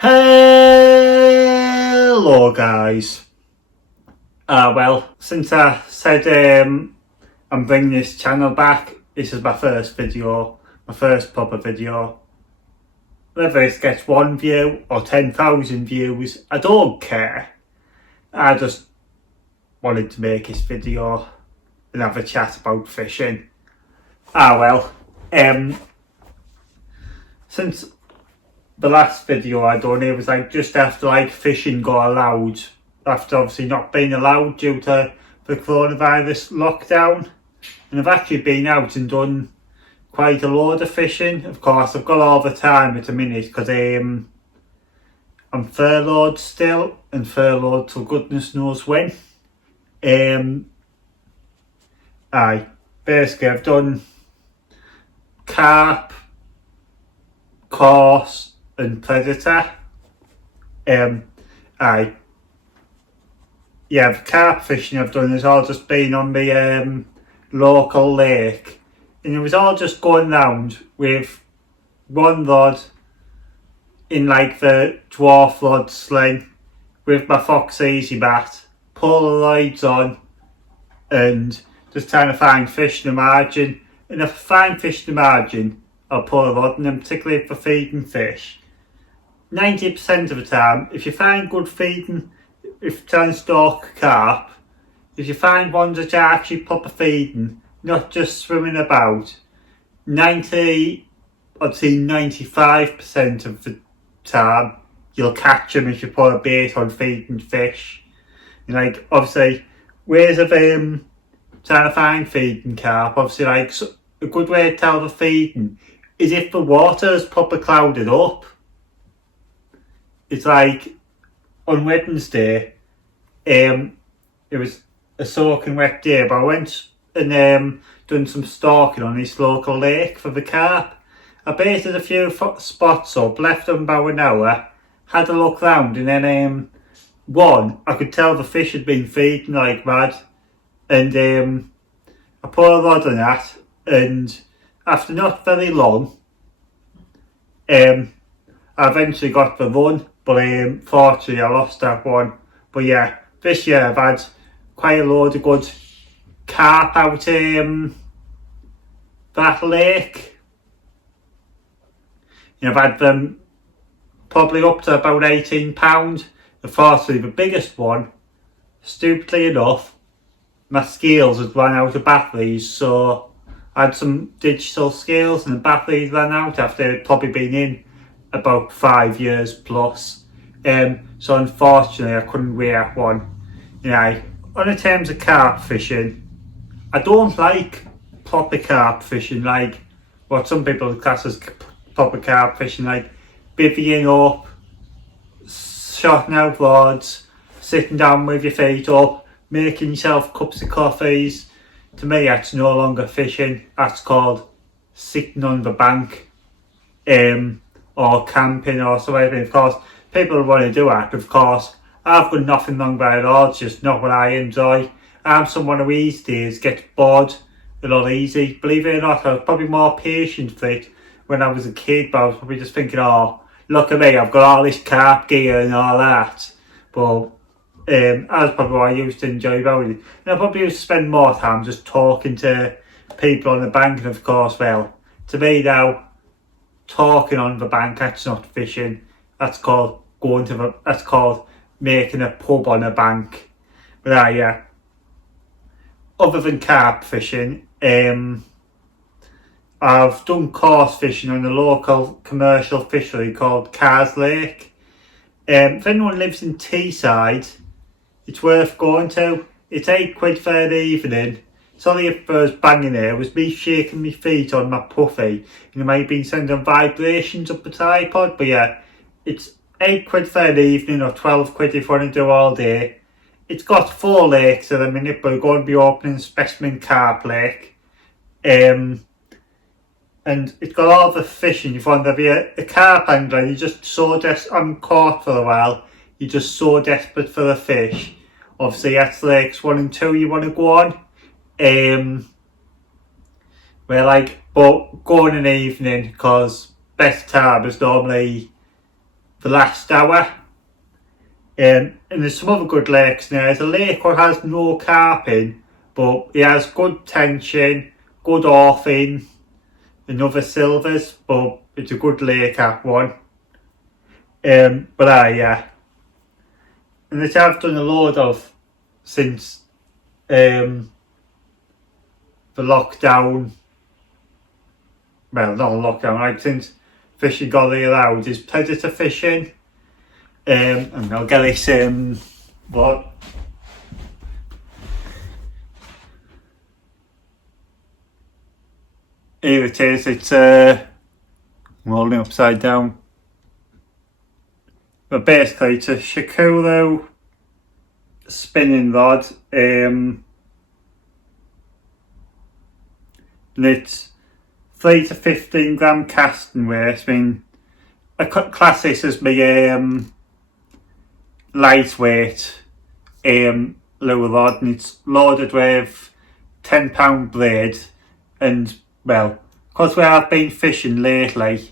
Hello guys. Well, since I said I'm bringing this channel back, this is my first video, my first proper video. Whether this gets 1 view or 10,000 views, I don't care. I just wanted to make this video and have a chat about fishing. Since the last video I done, it was like just after fishing got allowed, after obviously not being allowed due to the coronavirus lockdown, and I've actually been out and done quite a load of fishing. Of course I've got all the time at the minute because I'm furloughed still, and furloughed till goodness knows when. Basically I've done carp, coarse and predator. The carp fishing I've done has all just been on the local lake, and it was all just going round with one rod in the dwarf rod sling with my Fox Easy Bat, Polaroids on, and just trying to find fish in the margin. And if I find fish in the margin, I'll pull a rod in them, particularly for feeding fish. 90% of the time, if you find good feeding, if you try and stalk carp, if you find ones that are actually proper feeding, not just swimming about, 95% of the time, you'll catch them if you put a bait on feeding fish. And obviously, ways of trying to find feeding carp, obviously a good way to tell the feeding is if the water is proper clouded up. It's on Wednesday, it was a soaking wet day, but I went and done some stalking on this local lake for the carp. I baited a few spots up, left them about an hour, had a look round, and then I could tell the fish had been feeding like mad, and I put a rod on that, and after not very long, I eventually got the run, but fortunately I lost that one. But yeah, this year I've had quite a load of good carp out that lake. I've had them probably up to about £18. Unfortunately, the biggest one, stupidly enough, my scales had run out of batteries, so I had some digital scales and the batteries ran out after it had probably been in about 5 years plus. So unfortunately I couldn't weigh that one. On the terms of carp fishing, I don't like proper carp fishing, like what some people class as proper carp fishing, like bivvying up, shotting out rods, sitting down with your feet up, making yourself cups of coffees. To me, that's no longer fishing. That's called sitting on the bank, or camping or something. Of course, people want to do that. Of course, I've got nothing wrong with it at all. It's just not what I enjoy. I'm someone who these days gets bored a lot easy. Believe it or not, I was probably more patient for it when I was a kid, but I was probably just thinking, oh, look at me, I've got all this carp gear and all that. But that's probably what I used to enjoy about it. And I probably used to spend more time just talking to people on the bank. And of course, well, to me now, talking on the bank, that's not fishing. That's called that's called making a pub on a bank. But yeah. Other than carp fishing, I've done coarse fishing on a local commercial fishery called Carrs Lake. If anyone lives in Teesside, it's worth going to. It's £8 for the evening. Sorry if I was banging there. It was me shaking my feet on my puffy, and it might have been sending vibrations up the tripod. But yeah, it's £8 for the evening or £12 if you want to do all day. It's got 4 lakes at the minute, but we're going to be opening Specimen Carp Lake. And it's got all the fishing. If you want to be a carp angler, you're just so I'm caught for a while, you're just so desperate for a fish. Obviously that's lakes 1 and 2 you want to go on. But go in an evening, because best time is normally the last hour. And there's some other good lakes now. There's a lake that has no carp in, but it has good tension, good offing, and other silvers, but it's a good lake, that one. Yeah. And which I've done a load of since the lockdown. Well, not a lockdown, like since fishing got allowed, is predator fishing. And I'll get this, what? Here it is, it's I'm holding upside down. But basically it's a Shikuro spinning rod, and it's 3 to 15 gram casting weight. I mean, I class this as my lightweight lure rod, and it's loaded with 10-pound blade. And well, because where I've been fishing lately,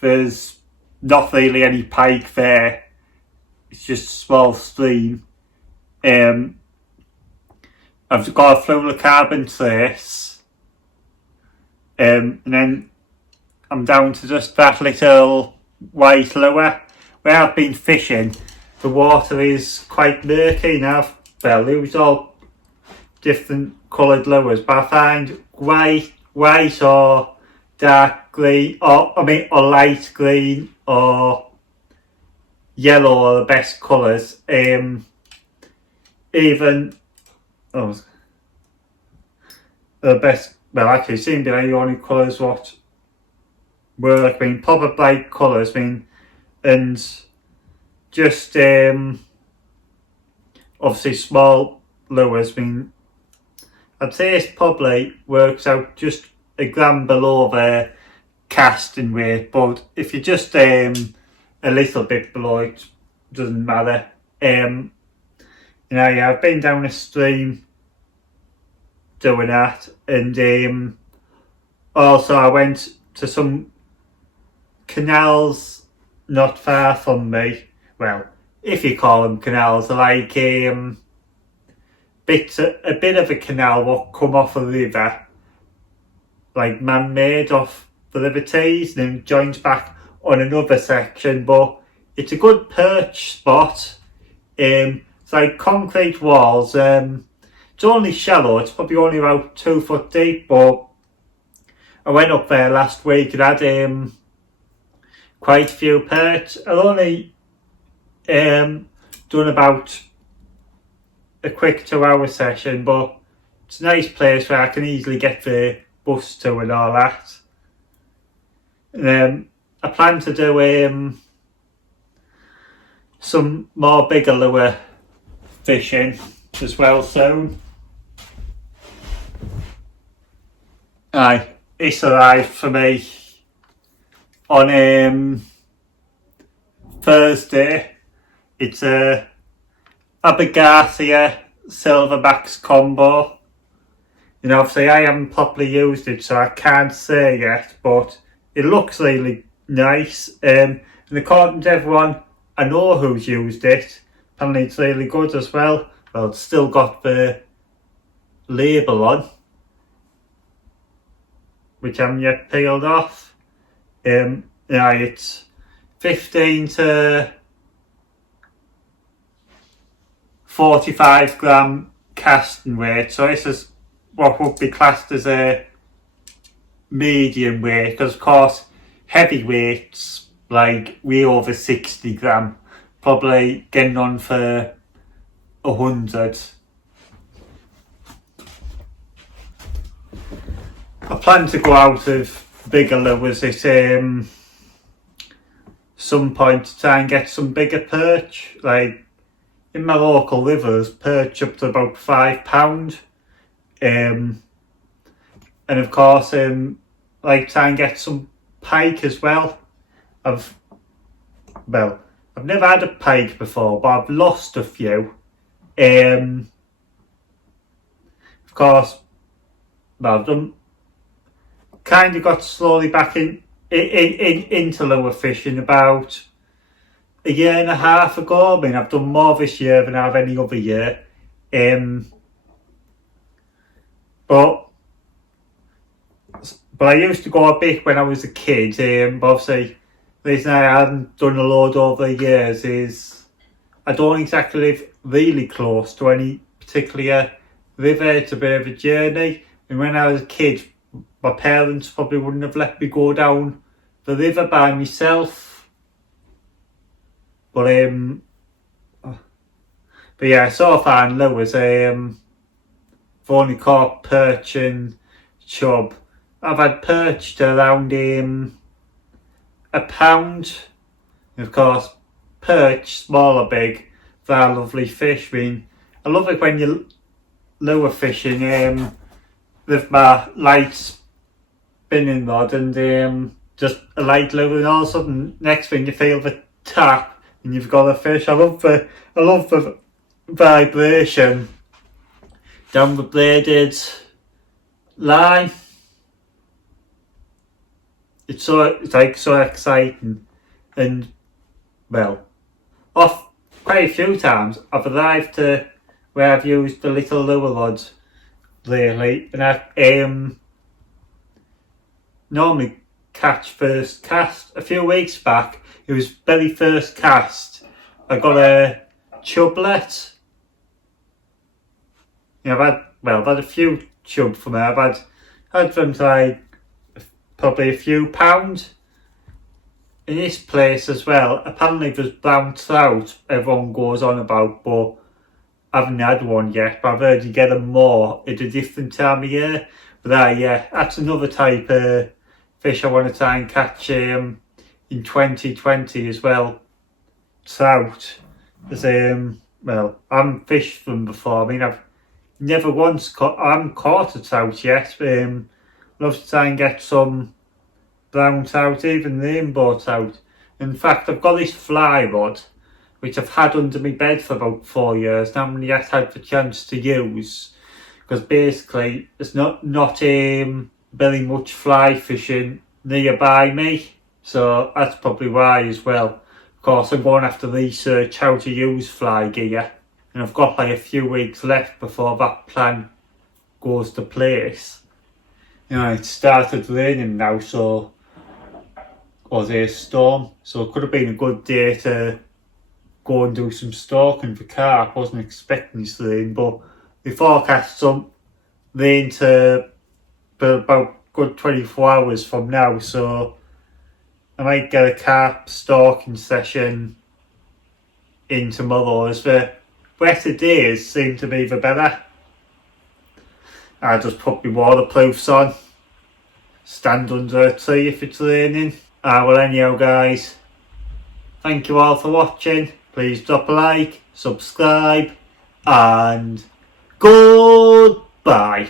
there's not really any pike there. It's just a small stream. I've got a fluorocarbon trace, and then I'm down to just that little white lure. Where I've been fishing, the water is quite murky now. Well, there's all different coloured lures, but I find white or dark green, or light green or yellow are the best colours. The best. Well, actually, seem to be the only colours what work. I mean, proper bright colours. I mean, and just obviously small lures. I mean, I'd say it probably works out just a gram below the casting weight, but if you're just a little bit below, it doesn't matter. Yeah, I've been down a stream doing that, and also I went to some canals not far from me. Well, if you call them canals, they're like a bit of a canal what come off a river, like man-made off the River Tees, and then joins back on another section. But it's a good perch spot. It's like concrete walls. It's only shallow. It's probably only about 2 foot deep. But I went up there last week and had quite a few perch. I've only done about a quick 2-hour session, but it's a nice place where I can easily get the bus to and all that. I plan to do some more bigger lure fishing as well soon. Aye, it's arrived for me on Thursday. It's a Abergathia Silverbacks combo. And obviously I haven't properly used it, so I can't say yet, but it looks really nice. And according to everyone I know who's used it, apparently it's really good as well. Well, it's still got the label on, which I haven't yet peeled off. Yeah, it's 15 to 45 gram casting weight, so this is what would be classed as a medium weight, because of course heavyweights like way over 60 gram, probably getting on for 100. I plan to go out of bigger lures at some point to try and get some bigger perch. Like in my local rivers, perch up to about £5. And of course, like try and get some pike as well. I've never had a pike before, but I've lost a few. Of course, I've done kind of got slowly back into lure fishing about a year and a half ago. I mean, I've done more this year than I've any other year. But I used to go a bit when I was a kid. But obviously, the reason I haven't done a load over the years is I don't exactly live really close to any particular river. It's a bit of a journey. And when I was a kid, my parents probably wouldn't have let me go down the river by myself. But yeah, so far in lures, I've only caught perch and chub. I've had perch to around a pound. And of course, perch, small or big, they're lovely fish. I mean, I love it when you lure fishing with my light spinning rod and just a light lure, and all of a sudden, next thing you feel the tap and you've got a fish. I love the vibration down the bladed line. It's like so exciting, and well, off quite a few times I've arrived to where I've used the little lure rods lately, and I normally catch first cast. A few weeks back, it was very first cast. I got a chublet. Yeah, I've had a few chub from there. I've had them like probably a few pounds. In this place as well, apparently there's brown trout everyone goes on about, but I haven't had one yet. But I've heard you get them more at a different time of year. But yeah, that's another type of fish I want to try and catch in 2020 as well. Trout. Well, I haven't fished them before. I mean, I've never once I haven't caught a trout yet. Love to try and get some brown trout, even rainbow trout. In fact, I've got this fly rod which I've had under my bed for about 4 years. Now I haven't yet had the chance to use, because basically there's not very much fly fishing nearby me, so that's probably why as well. Of course, I'm going to have to research how to use fly gear, and I've got like a few weeks left before that plan goes to place. You know, it started raining now, so was a storm, so it could have been a good day to go and do some stalking for carp. I wasn't expecting this rain, but they forecast some rain to about good 24 hours from now, so I might get a carp stalking session in tomorrow. As the wetter days seem to be the better. I just put my waterproofs on, stand under a tree if it's raining. Well anyhow guys, thank you all for watching. Please drop a like, subscribe, and goodbye.